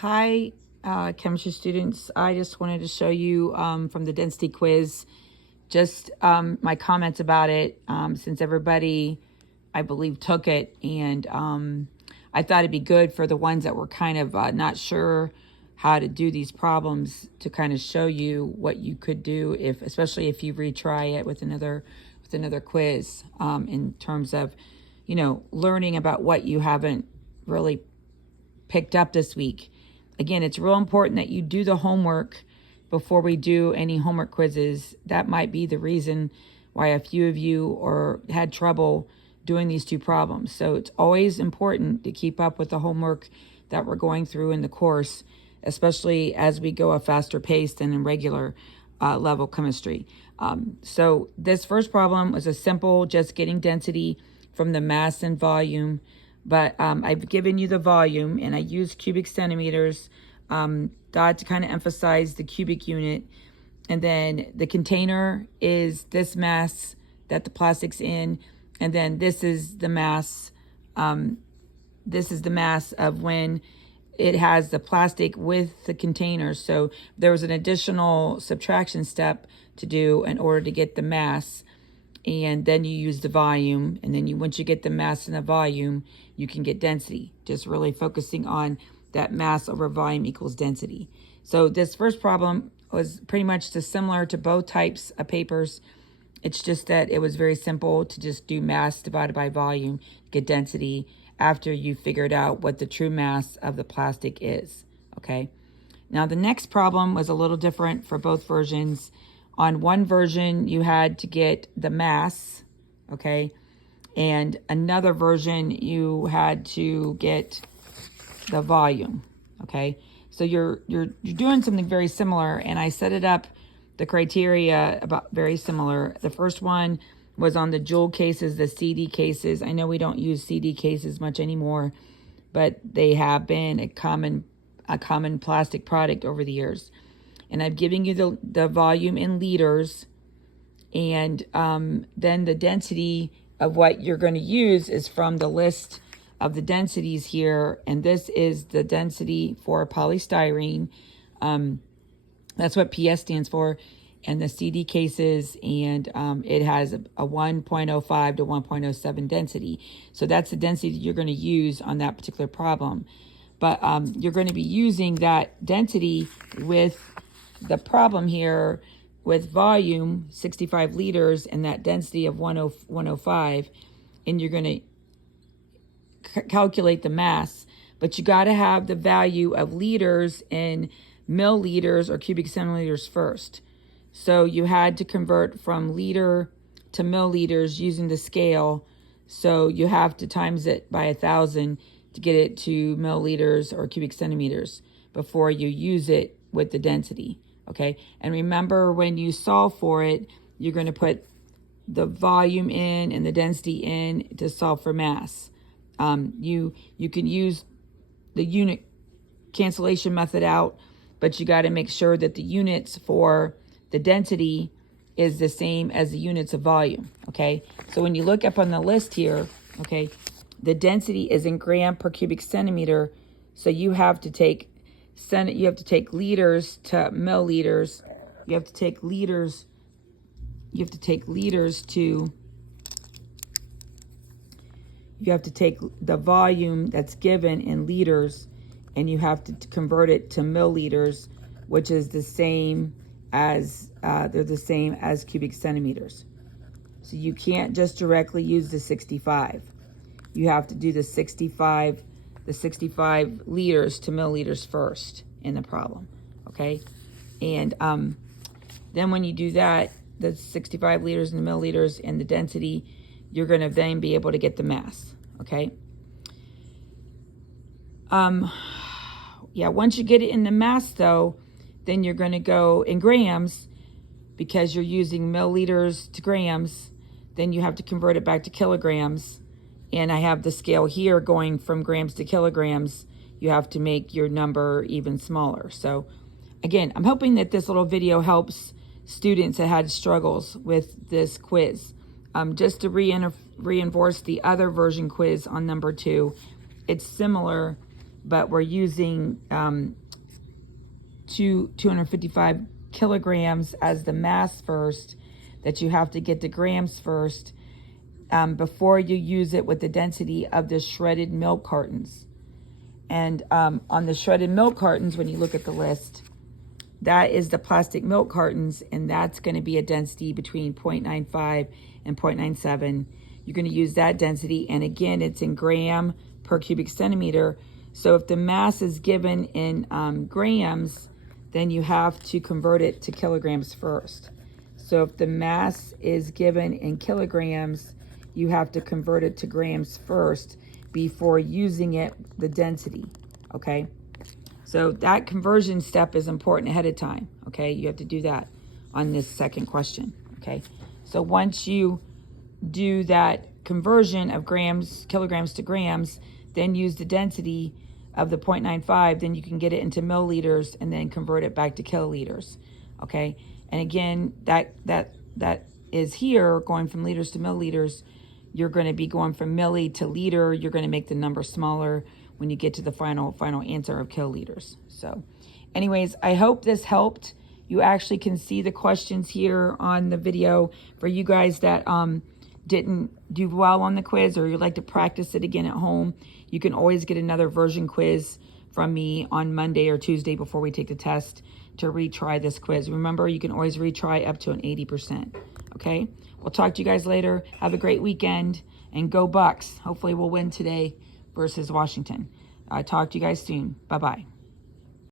Hi, chemistry students. I just wanted to show you from the density quiz, just my comments about it, since everybody, I believe, took it. And I thought it'd be good for the ones that were kind of not sure how to do these problems to kind of show you what you could do, if, especially if you retry it with another quiz, in terms of, learning about what you haven't really picked up this week. Again, it's real important that you do the homework before we do any homework quizzes. That might be the reason why a few of you had trouble doing these two problems. So it's always important to keep up with the homework that we're going through in the course, especially as we go a faster pace than in regular level chemistry. So this first problem was a simple, just getting density from the mass and volume. But I've given you the volume, and I use cubic centimeters to kind of emphasize the cubic unit. And then the container is this mass that the plastic's in, and then this is the mass. This is the mass of when it has the plastic with the container. So there was an additional subtraction step to do in order to get the mass. And then you use the volume, and then once you get the mass and the volume, you can get density. Just really focusing on that mass over volume equals density. So this first problem was pretty much similar to both types of papers. It's just that it was very simple to just do mass divided by volume, get density, after you figured out what the true mass of the plastic is, okay? Now the next problem was a little different for both versions. On one version, you had to get the mass, okay? And another version, you had to get the volume, okay? So you're doing something very similar, and I set it up, the criteria about very similar. The first one was on the Joule cases, the CD cases. I know we don't use CD cases much anymore, but they have been a common plastic product over the years. And I'm giving you the volume in liters, and then the density of what you're going to use is from the list of the densities here, and this is the density for polystyrene. That's what PS stands for, and the CD cases, and it has a 1.05 to 1.07 density. So that's the density that you're going to use on that particular problem. But you're going to be using that density with the problem here with volume 65 liters and that density of 105, and you're going to calculate the mass, but you got to have the value of liters in milliliters or cubic centimeters first. So you had to convert from liter to milliliters using the scale. So you have to times it by 1,000 to get it to milliliters or cubic centimeters before you use it with the density. Okay, and remember, when you solve for it, you're going to put the volume in and the density in to solve for mass. You can use the unit cancellation method out, but you got to make sure that the units for the density is the same as the units of volume. Okay, so when you look up on the list here, okay, the density is in gram per cubic centimeter, so you have to take liters to milliliters. You have to take liters. You have to take liters to. You have to take the volume that's given in liters, and you have to convert it to milliliters, which is the same as they're the same as cubic centimeters. So you can't just directly use the 65. You have to do the 65 liters to milliliters first in the problem, okay? And then when you do that, the 65 liters and the milliliters and the density, you're going to then be able to get the mass, okay? Yeah, once you get it in the mass, though, then you're going to go in grams, because you're using milliliters to grams. Then you have to convert it back to kilograms. And I have the scale here going from grams to kilograms. You have to make your number even smaller. So again, I'm hoping that this little video helps students that had struggles with this quiz. Just to reinforce the other version quiz on number 2, it's similar but we're using 255 kilograms as the mass first, that you have to get the grams first before you use it with the density of the shredded milk cartons. And on the shredded milk cartons, when you look at the list, that is the plastic milk cartons, and that's going to be a density between 0.95 and 0.97. You're going to use that density, and again, it's in gram per cubic centimeter. So if the mass is given in grams, then you have to convert it to kilograms first. So if the mass is given in kilograms, you have to convert it to grams first before using it, the density, okay? So that conversion step is important ahead of time, okay? You have to do that on this second question, okay? So once you do that conversion of kilograms to grams, then use the density of the 0.95, then you can get it into milliliters and then convert it back to kiloliters, okay? And again, that is here, going from liters to milliliters. You're going to be going from milli to liter. You're going to make the number smaller when you get to the final answer of kiloliters. So anyways, I hope this helped. You actually can see the questions here on the video. For you guys that didn't do well on the quiz, or you'd like to practice it again at home, you can always get another version quiz from me on Monday or Tuesday before we take the test to retry this quiz. Remember, you can always retry up to an 80%. Okay? We'll talk to you guys later. Have a great weekend, and go Bucks. Hopefully we'll win today versus Washington. Talk to you guys soon. Bye-bye.